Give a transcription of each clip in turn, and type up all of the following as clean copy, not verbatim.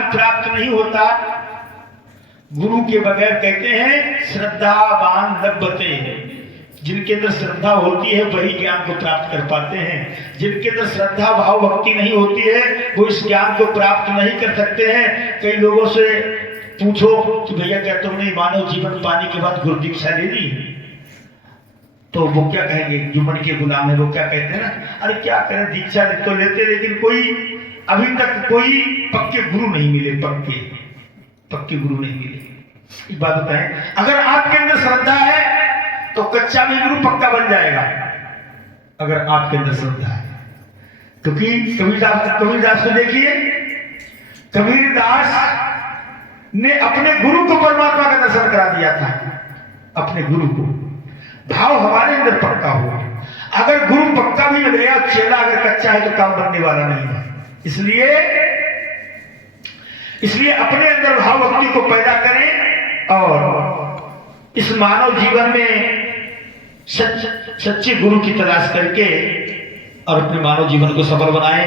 ज्ञान प्राप्त नहीं होता। गुरु के बगैर कहते हैं श्रद्धावान लभते, जिनके अंदर श्रद्धा होती है वही ज्ञान को प्राप्त कर पाते हैं। जिनके अंदर श्रद्धा भाव भक्ति नहीं होती है वो इस ज्ञान को प्राप्त नहीं कर सकते हैं। कई लोगों से पूछो कि भैया क्या तुमने मानव जीवन पाने के बाद गुरु दीक्षा ले ली, तो वो क्या कहेंगे, जो मन के गुलाम है वो क्या कहते हैं ना, अरे क्या करें दीक्षा तो लेते, लेकिन कोई अभी तक कोई पक्के गुरु नहीं मिले, पक्के गुरु नहीं मिले। एक बात बताएं, अगर आपके अंदर श्रद्धा है तो कच्चा भी गुरु पक्का बन जाएगा, अगर आपके अंदर श्रद्धा है। क्योंकि कबीरदास को देखिए, कबीरदास ने अपने गुरु को परमात्मा का दर्शन करा दिया था। अपने गुरु को भाव हमारे अंदर पक्का हो, अगर गुरु पक्का भी मिल गया, चेला अगर कच्चा है तो काम बनने वाला नहीं है। इसलिए अपने अंदर भाव भक्ति को पैदा करें और इस मानव जीवन में सच्चे गुरु की तलाश करके और अपने मानव जीवन को सफल बनाएं।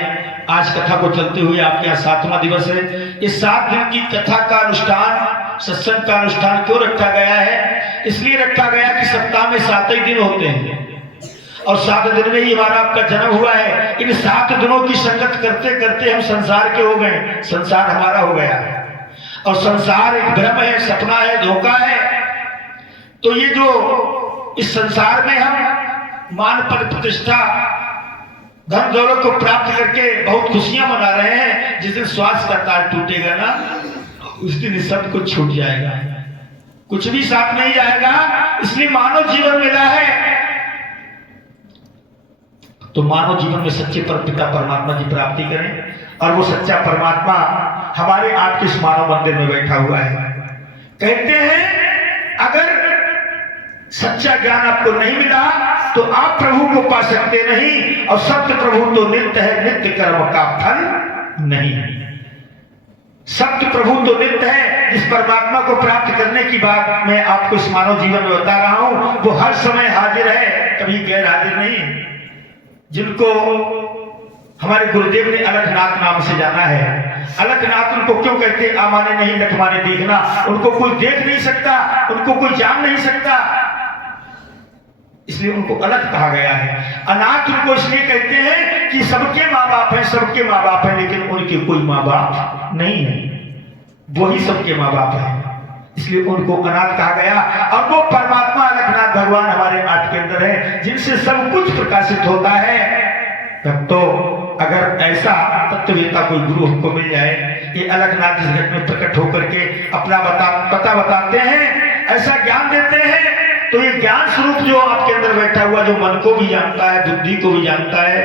आज कथा को चलते हुए आपके यहाँ 7वां दिवस है। इस 7 दिन की कथा का अनुष्ठान, सत्संग का अनुष्ठान क्यों रखा गया है? इसलिए रखा गया कि सप्ताह में 7 ही दिन होते हैं और 7 दिन में ही हमारा आपका जन्म हुआ है। इन 7 दिनों की संगत करते करते हम संसार के हो गए, संसार हमारा हो गया और संसार एक भ्रम है, सपना है, धोखा है। तो ये जो इस संसार में हम मान पद प्रतिष्ठा धन दौलत को प्राप्त करके बहुत खुशियां मना रहे हैं, जिस दिन श्वास का तार टूटेगा ना उस दिन सब कुछ छूट जाएगा, कुछ भी साथ नहीं जाएगा। इसलिए मानव जीवन मिला है तो मानव जीवन में सच्चे परमपिता परमात्मा की प्राप्ति करें और वो सच्चा परमात्मा हमारे आपके इस मानव मंदिर में बैठा हुआ है। कहते हैं अगर सच्चा ज्ञान आपको नहीं मिला तो आप प्रभु को पा सकते नहीं, और सत्य प्रभु तो नित्य है, नित्य कर्म का फल नहीं। सत्य प्रभु तो नित्य है, जिस परमात्मा को प्राप्त करने की बात मैं आपको इस मानव जीवन में बता रहा हूं, वो हर समय हाजिर है, कभी गैर हाजिर नहीं। जिनको हमारे गुरुदेव ने अलखनाथ नाम से जाना है, अलखनाथ उनको क्यों कहते हैं? आमाने नहीं लख माने देखना, उनको कोई देख नहीं सकता, उनको कोई जान नहीं सकता, इसलिए उनको अलग कहा गया है। अनाथ उनको इसलिए कहते हैं कि सबके माँ बाप हैं, सबके माँ बाप हैं, लेकिन उनके कोई माँ बाप नहीं है, वही सबके माँ बाप हैं, इसलिए उनको अनाथ कहा गया। और वो परमात्मा अलखनाथ भगवान हमारे आपके अंदर है, जिनसे सब कुछ प्रकाशित होता है। तब तो अगर ऐसा तत्ववेता कोई गुरु हमको मिल जाए, ये अलखनाथ जिस घट में प्रकट होकर के अपना पता बताते हैं, ऐसा ज्ञान देते हैं, तो ये ज्ञान स्वरूप जो आपके अंदर बैठा हुआ, जो मन को भी जानता है, बुद्धि को भी जानता है,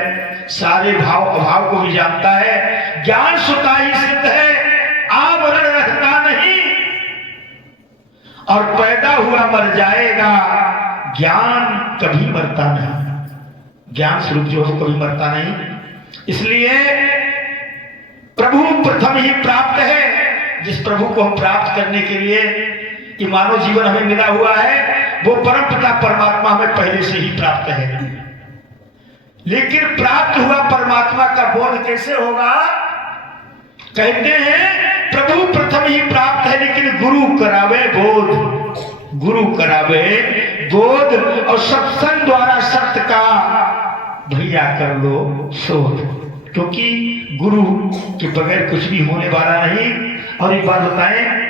सारे भाव अभाव को भी जानता है, ज्ञान स्वतः ही सिद्ध है, आवरण रखता नहीं और पैदा हुआ मर जाएगा, ज्ञान कभी मरता नहीं। ज्ञान स्वरूप जो है कभी मरता नहीं। इसलिए प्रभु प्रथम ही प्राप्त है। जिस प्रभु को हम प्राप्त करने के लिए ये मानव जीवन हमें मिला हुआ है, वो परम पिता परमात्मा हमें पहले से ही प्राप्त है। लेकिन प्राप्त हुआ परमात्मा का बोध कैसे होगा? कहते हैं प्रभु प्रथम ही प्राप्त है, लेकिन गुरु करावे बोध, गुरु करावे बोध, और सत्संग द्वारा सत्य का भैया कर लो शोध, क्योंकि गुरु के बगैर कुछ भी होने वाला नहीं। और एक बात बताएं,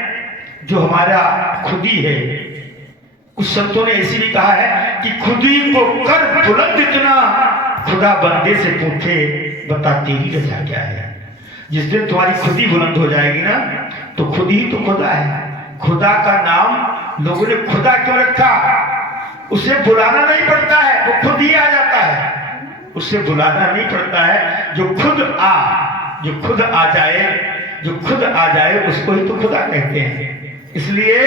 जो हमारा खुदी है, कुछ संतों ने ऐसी भी कहा है कि खुदी को कर बुलंद इतना, खुदा बंदे से पूछे बता तेरी रजा क्या है। जिस दिन तुम्हारी खुदी बुलंद हो जाएगी ना, तो खुद ही तो खुदा है। खुदा का नाम लोगों ने खुदा क्यों रखा? उसे बुलाना नहीं पड़ता है, वो खुद ही आ जाता है, उसे बुलाना नहीं पड़ता है। जो खुद आ जाए, जो खुद आ जाए उसको ही तो खुदा कहते हैं। इसलिए